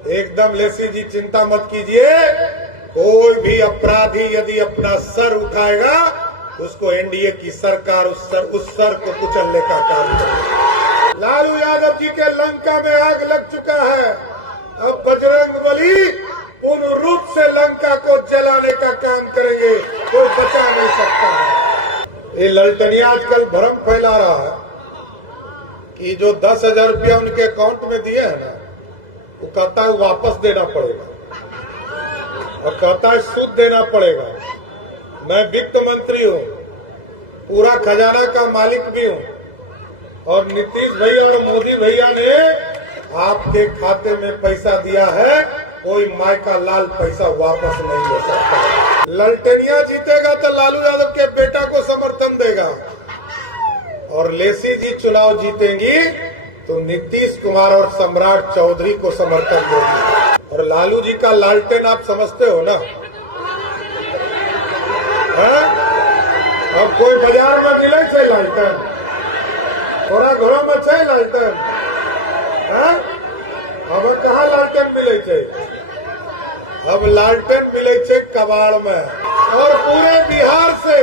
एकदम लेसी जी चिंता मत कीजिए, कोई भी अपराधी यदि अपना सर उठाएगा उसको एनडीए की सरकार उस सर को कुचलने का काम करेगी। लालू यादव जी के लंका में आग लग चुका है, अब बजरंगबली पूर्ण रूप से लंका को जलाने का काम करेंगे, कोई बचा नहीं सकता है। ये ललटनिया आजकल भ्रम फैला रहा है कि जो 10,000 रुपया उनके अकाउंट में दिए है ना, वो कहता है वापस देना पड़ेगा और कहता है सूद देना पड़ेगा। मैं वित्त मंत्री हूँ, पूरा खजाना का मालिक भी हूँ और नीतीश भैया और मोदी भैया ने आपके खाते में पैसा दिया है, कोई माय का लाल पैसा वापस नहीं ले सकता। ललटेनिया जीतेगा तो लालू यादव के बेटा को समर्थन देगा और लेसी जी चुनाव जीतेंगी तो नीतीश कुमार और सम्राट चौधरी को समर्थन देगी। और लालू जी का लालटेन आप समझते हो ना? है? अब कोई बाजार में मिले छे लालटेन, थोड़ा घरों में छे लालटेन, अब कहाँ लालटेन मिले छे? अब लालटेन मिले छे कबाड़ में, और पूरे बिहार से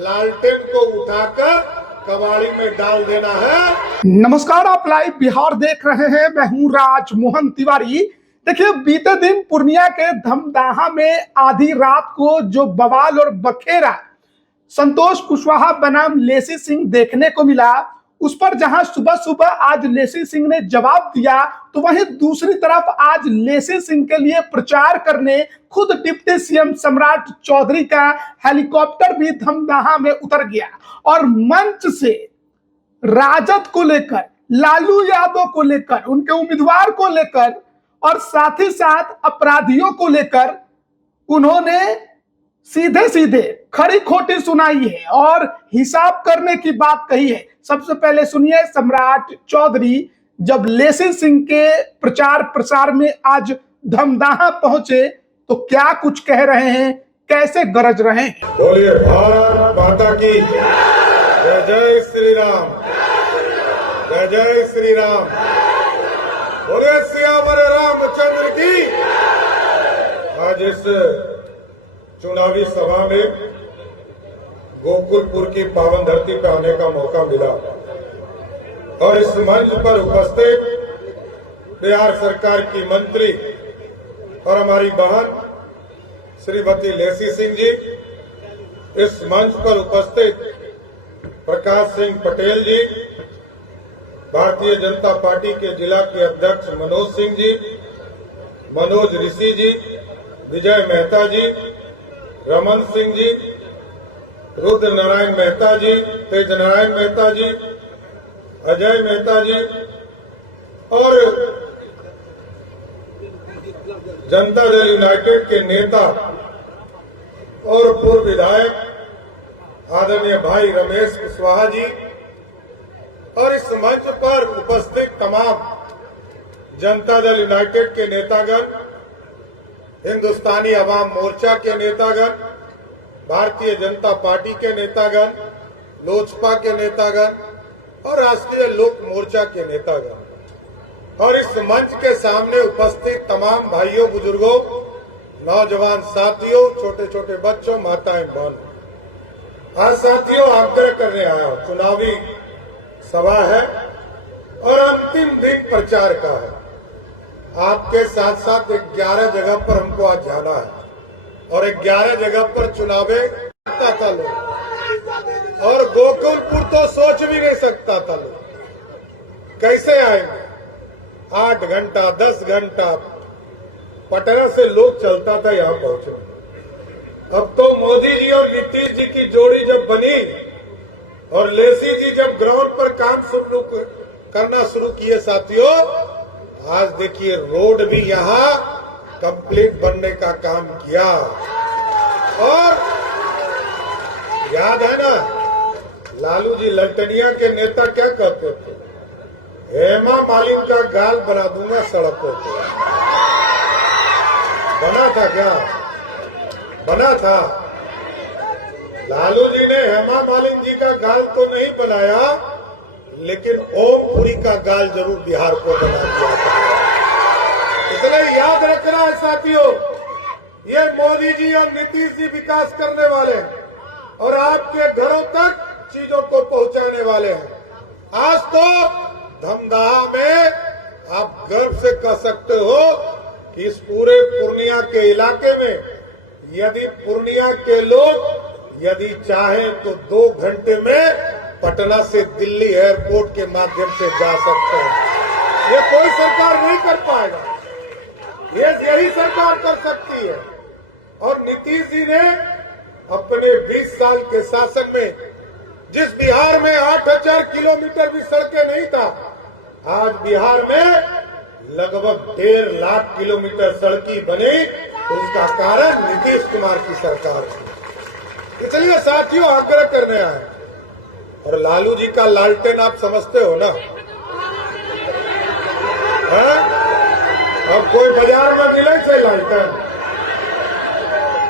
लालटेन को उठाकर कबाड़ी में डाल देना है। नमस्कार, आप लाइव बिहार देख रहे हैं। मैं हूं राजमोहन तिवारी। देखिए, बीते दिन पूर्णिया के धमदाहा में आधी रात को जो बवाल और बखेरा संतोष कुशवाहा बनाम लेसी सिंह देखने को मिला, उस पर जहां सुबह सुबह आज लेसी सिंह ने जवाब दिया, तो वहीं दूसरी तरफ आज लेसी सिंह के लिए प्रचार करने खुद डिप्टी सीएम सम्राट चौधरी का हेलीकॉप्टर भी धमदाहा में उतर गया और मंच से राजद को लेकर, लालू यादव को लेकर, उनके उम्मीदवार को लेकर और साथ ही साथ अपराधियों को लेकर उन्होंने सीधे सीधे खरी खोटी सुनाई है और हिसाब करने की बात कही है। सबसे पहले सुनिए, सम्राट चौधरी जब लेसी सिंह के प्रचार प्रसार में आज धमदाहा पहुंचे तो क्या कुछ कह रहे हैं, कैसे गरज रहे हैं। बोलिए भारत माता की जय, जय श्री राम, जय जय श्री राम। बोले सियावर रामचंद्र की। आज इस चुनावी सभा में गोकुलपुर की पावन धरती पर आने का मौका मिला और इस मंच पर उपस्थित बिहार सरकार की मंत्री और हमारी बहन श्रीमती लेसी सिंह जी, इस मंच पर उपस्थित प्रकाश सिंह पटेल जी, भारतीय जनता पार्टी के जिला के अध्यक्ष मनोज सिंह जी, मनोज ऋषि जी, विजय मेहता जी, रमन सिंह जी, रुद्र नारायण मेहता जी, तेज नारायण मेहता जी, अजय मेहता जी और जनता दल यूनाइटेड के नेता और पूर्व विधायक आदरणीय भाई रमेश कुशवाहा जी और इस मंच पर उपस्थित तमाम जनता दल यूनाइटेड के नेतागण, हिंदुस्तानी अवाम मोर्चा के नेतागण, भारतीय जनता पार्टी के नेतागण, लोजपा के नेतागण और राष्ट्रीय लोक मोर्चा के नेतागण और इस मंच के सामने उपस्थित तमाम भाइयों, बुजुर्गों, नौजवान साथियों, छोटे छोटे बच्चों, माताएं, बहनों, आज साथियों आग्रह करने आया हूं। चुनावी सभा है और अंतिम दिन प्रचार का है। आपके साथ साथ 11 जगह पर हमको आज जाना है और 11 जगह पर चुनावे था लोग और गोकुलपुर तो सोच भी नहीं सकता था लोग कैसे आएंगे। 8 घंटा 10 घंटा पटना से लोग चलता था यहाँ पहुंचे। अब तो मोदी जी और नीतीश जी की जोड़ी जब बनी और लेसी जी जब ग्राउंड पर काम करना शुरू किए साथियों, आज देखिए रोड भी यहाँ कंप्लीट बनने का काम किया। और याद है ना, लालू जी ललटनिया के नेता क्या कहते थे? हेमा मालिनी का गाल बना दूंगा सड़कों पर। बना था क्या? बना था। लालू जी ने हेमा मालिनी जी का गाल तो नहीं बनाया, लेकिन ओमपुरी का गाल जरूर बिहार को बना दिया था। अरे याद रखना है साथियों, ये मोदी जी और नीतीश जी विकास करने वाले हैं और आपके घरों तक चीजों को पहुंचाने वाले हैं। आज तो धमदाहा में आप गर्व से कह सकते हो कि इस पूरे पूर्णिया के इलाके में यदि पूर्णिया के लोग यदि चाहें तो 2 घंटे में पटना से दिल्ली एयरपोर्ट के माध्यम से जा सकते हैं। ये कोई सरकार नहीं कर पाएगा, यही सरकार कर सकती है। और नीतीश जी ने अपने 20 साल के शासन में जिस बिहार में 8000 किलोमीटर भी सड़कें नहीं था, आज बिहार में लगभग 1.5 लाख किलोमीटर सड़की बनी, तो उसका कारण नीतीश कुमार की सरकार थी। इसलिए साथियों आग्रह करने आए। और लालू जी का लालटेन आप समझते हो ना? है? अब कोई बाजार में मिले छे लालटेन,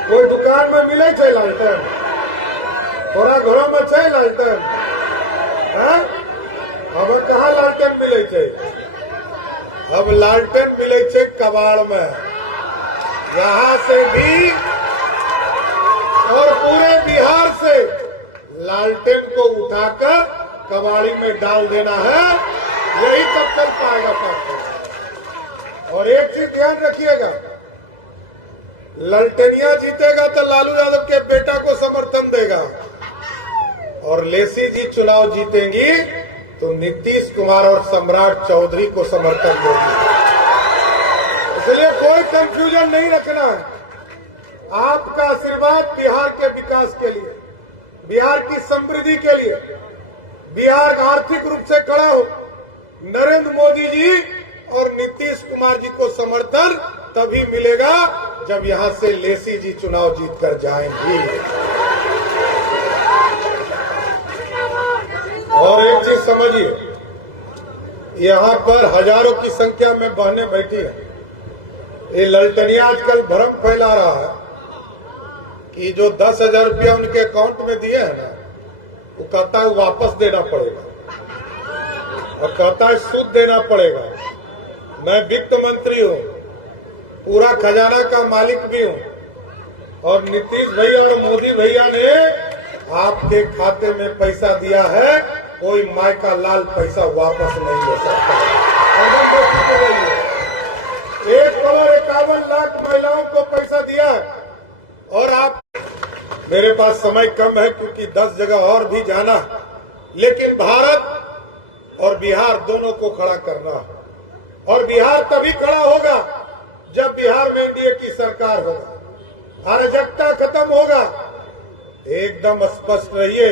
कोई दुकान में मिले छे लालटेन, थोड़ा घरों में छे लालटेन, है? अब कहाँ लालटेन मिले छे? अब लालटेन मिले छे कबाड़ में। यहाँ से भी और पूरे बिहार से लालटेन को उठाकर कबाड़ी में डाल देना है, यही तब चल पाएगा साथियों। और एक चीज ध्यान रखिएगा, ललटेनिया जीतेगा तो लालू यादव के बेटा को समर्थन देगा, और लेसी जी चुनाव जीतेंगी तो नीतीश कुमार और सम्राट चौधरी को समर्थन देगी। इसलिए कोई कंफ्यूजन नहीं रखना है। आपका आशीर्वाद बिहार के विकास के लिए, बिहार की समृद्धि के लिए, बिहार आर्थिक रूप से खड़ा हो, नरेंद्र मोदी जी और नीतीश कुमार जी को समर्थन तभी मिलेगा जब यहां से लेसी जी चुनाव जीतकर जाएंगी। और एक चीज समझिए, यहां पर हजारों की संख्या में बहनें बैठी है। ये ललटनिया आजकल भ्रम फैला रहा है कि जो 10,000 रुपया उनके अकाउंट में दिए है ना, वो कहता है वापस देना पड़ेगा और कहता है सूद देना पड़ेगा। मैं वित्त मंत्री हूं, पूरा खजाना का मालिक भी हूं, और नीतीश भैया और मोदी भैया ने आपके खाते में पैसा दिया है, कोई माय का लाल पैसा वापस नहीं ले सकता। 1,51,00,000 महिलाओं को पैसा दिया है। और आप, मेरे पास समय कम है क्योंकि 10 जगह और भी जाना, लेकिन भारत और बिहार दोनों को खड़ा करना है। और बिहार तभी खड़ा होगा जब बिहार में एनडीए की सरकार होगा, अराजकता खत्म होगा। एकदम स्पष्ट रहिए,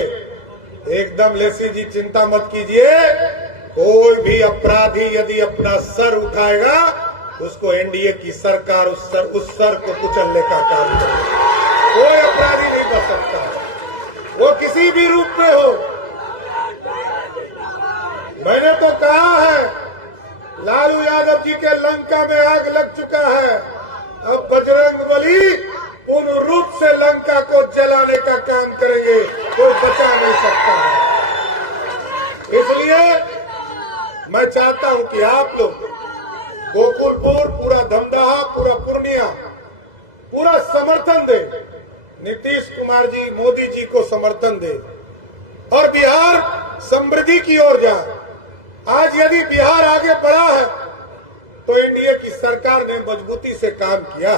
एकदम लेसी जी चिंता मत कीजिए, कोई भी अपराधी यदि अपना सर उठाएगा उसको एनडीए की सरकार उस सर को कुचलने का काम करेगी। कोई अपराधी नहीं बच सकता, वो किसी भी रूप में हो। मैंने तो कहा है, लालू यादव जी के लंका में आग लग चुका है, अब बजरंगबली पूर्ण रूप से लंका को जलाने का काम करेंगे, कोई बचा नहीं सकता है। इसलिए मैं चाहता हूं कि आप लोग गोकुलपुर, पूरा धमदाहा, पूरा पूर्णिया, पूरा समर्थन दे, नीतीश कुमार जी, मोदी जी को समर्थन दे और बिहार समृद्धि की ओर जाए। आज यदि बिहार आगे बढ़ा है तो एनडीए की सरकार ने मजबूती से काम किया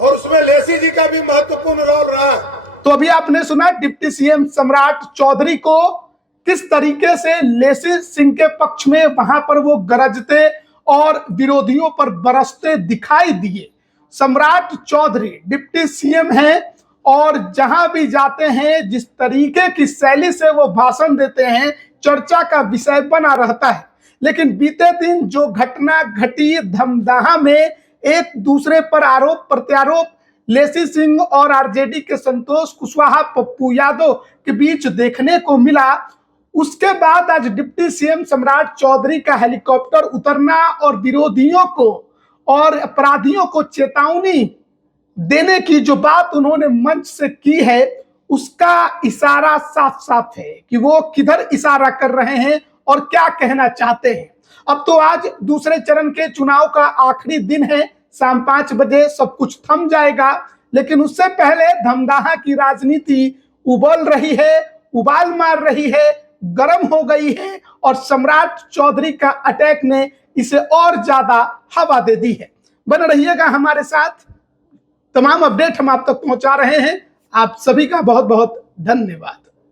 और उसमें लेसी जी का भी महत्वपूर्ण रोल रहा है। तो अभी आपने सुना डिप्टी सीएम सम्राट चौधरी को किस तरीके से लेसी सिंह के पक्ष में वहां पर वो गरजते और विरोधियों पर बरसते दिखाई दिए। सम्राट चौधरी डिप्टी सीएम हैं और जहां भी जाते हैं जिस तरीके की शैली से वो भाषण देते हैं, चर्चा का विषय बना रहता है। लेकिन बीते दिन जो घटना घटी धमदाहा में, एक दूसरे पर आरोप प्रत्यारोप लेसी सिंह और आरजेडी के संतोष कुशवाहा, पप्पू यादव के बीच देखने को मिला, उसके बाद आज डिप्टी सीएम सम्राट चौधरी का हेलीकॉप्टर उतरना और विरोधियों को और अपराधियों को चेतावनी देने की जो बात उन्होंने मंच से की है, उसका इशारा साफ साफ है कि वो किधर इशारा कर रहे हैं और क्या कहना चाहते हैं। अब तो आज दूसरे चरण के चुनाव का आखिरी दिन है, शाम 5 बजे सब कुछ थम जाएगा, लेकिन उससे पहले धमदाहा की राजनीति उबल रही है, उबाल मार रही है, गर्म हो गई है और सम्राट चौधरी का अटैक ने इसे और ज्यादा हवा दे दी है। बने रहिएगा हमारे साथ, तमाम अपडेट हम आप तक पहुंचा रहे हैं। आप सभी का बहुत बहुत धन्यवाद।